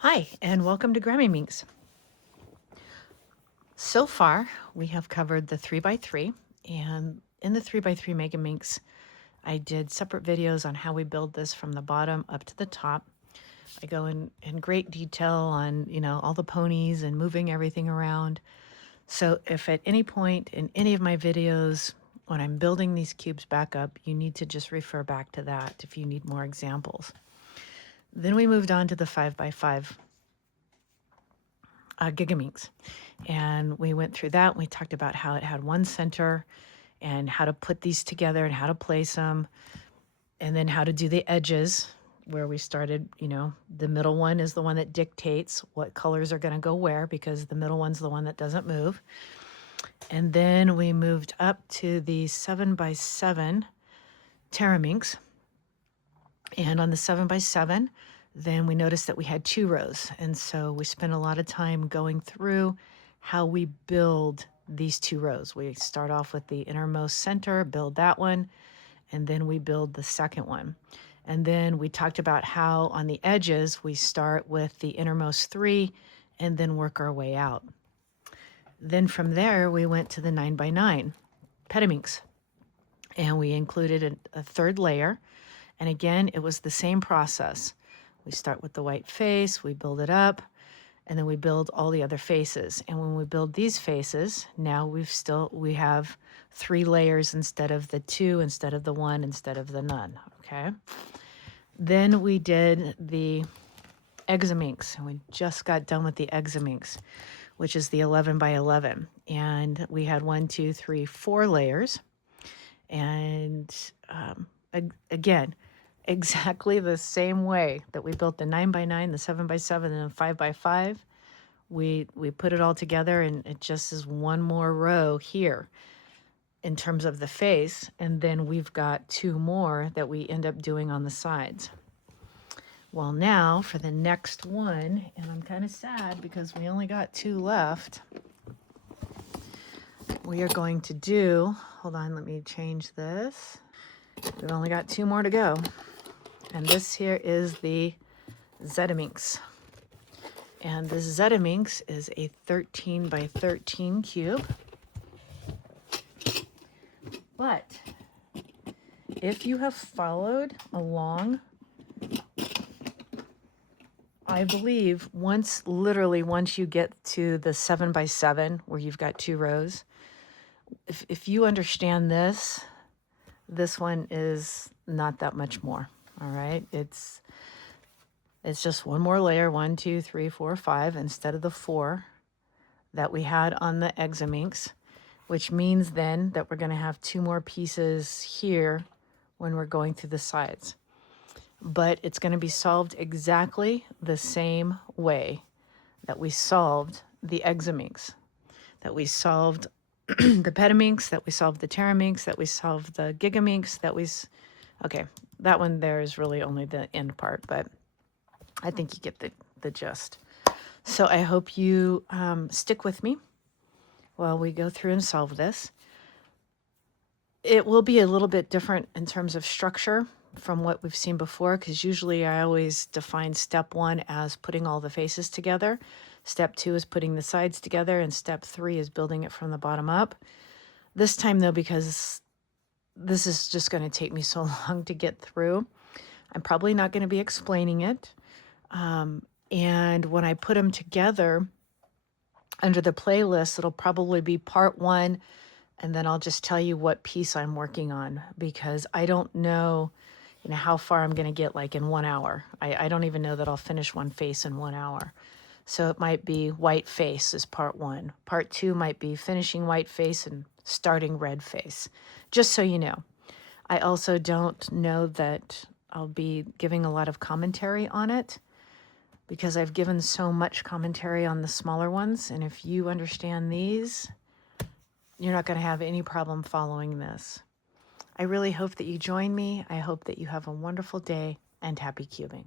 Hi, and welcome to Zettaminx. So far, we have covered the 3x3, and in the 3x3 Megaminx, I did separate videos on how we build this from the bottom up to the top. I go in great detail on, all the ponies and moving everything around. So if at any point in any of my videos, when I'm building these cubes back up, you need to just refer back to that if you need more examples. Then we moved on to the 5x5 Gigaminx. And we went through that. And we talked about how it had one center and how to put these together and how to place them. And then how to do the edges where we started, the middle one is the one that dictates what colors are going to go where because the middle one's the one that doesn't move. And then we moved up to the 7x7 Zettaminx. And on the 7x7, then we noticed that we had 2 rows. And so we spent a lot of time going through how we build these 2 rows. We start off with the innermost center, build that one, and then we build the second one. And then we talked about how on the edges, we start with the innermost 3 and then work our way out. Then from there, we went to the 9x9 Zettaminx, and we included a third layer. And again, it was the same process. We start with the white face, we build it up, and then we build all the other faces. And when we build these faces, now we have 3 layers instead of the 2, instead of the 1, instead of the none, okay? Then we did the Zettaminx, and we just got done with the Zettaminx, which is the 11x11. And we had 1, 2, 3, 4 layers. And again, exactly the same way that we built the 9x9, the 7x7, and the 5x5. We put it all together, and it just is one more row here in terms of the face, and then we've got 2 more that we end up doing on the sides. Well, now for the next one, and I'm kind of sad because we only got 2 left. We are going to do, hold on, let me change this. We've only got 2 more to go. And this here is the Zettaminx. And this Zettaminx is a 13x13 cube. But if you have followed along, I believe once you get to the 7x7 where you've got 2 rows, if you understand this one is not that much more. All right, it's just one more layer, 1, 2, 3, 4, 5, instead of the 4 that we had on the Zettaminx, which means then that we're going to have 2 more pieces here when we're going through the sides. But it's going to be solved exactly the same way that we solved the Zettaminx, that we solved the Zettaminx, that we solved the Zettaminx, that we solved the Gigaminx, okay, that one there is really only the end part, but I think you get the gist. So I hope you stick with me while we go through and solve this. It will be a little bit different in terms of structure from what we've seen before, because usually I always define step 1 as putting all the faces together. Step 2 is putting the sides together, and step 3 is building it from the bottom up. This time, though, because this is just going to take me so long to get through, I'm probably not going to be explaining it. And when I put them together under the playlist, it'll probably be part 1, and then I'll just tell you what piece I'm working on, because I don't know, how far I'm going to get like in 1 hour. I don't even know that I'll finish one face in 1 hour. So it might be white face is part 1. Part 2 might be finishing white face and starting red face, just so you know. I also don't know that I'll be giving a lot of commentary on it, because I've given so much commentary on the smaller ones. And if you understand these, you're not going to have any problem following this. I really hope that you join me. I hope that you have a wonderful day, and happy cubing.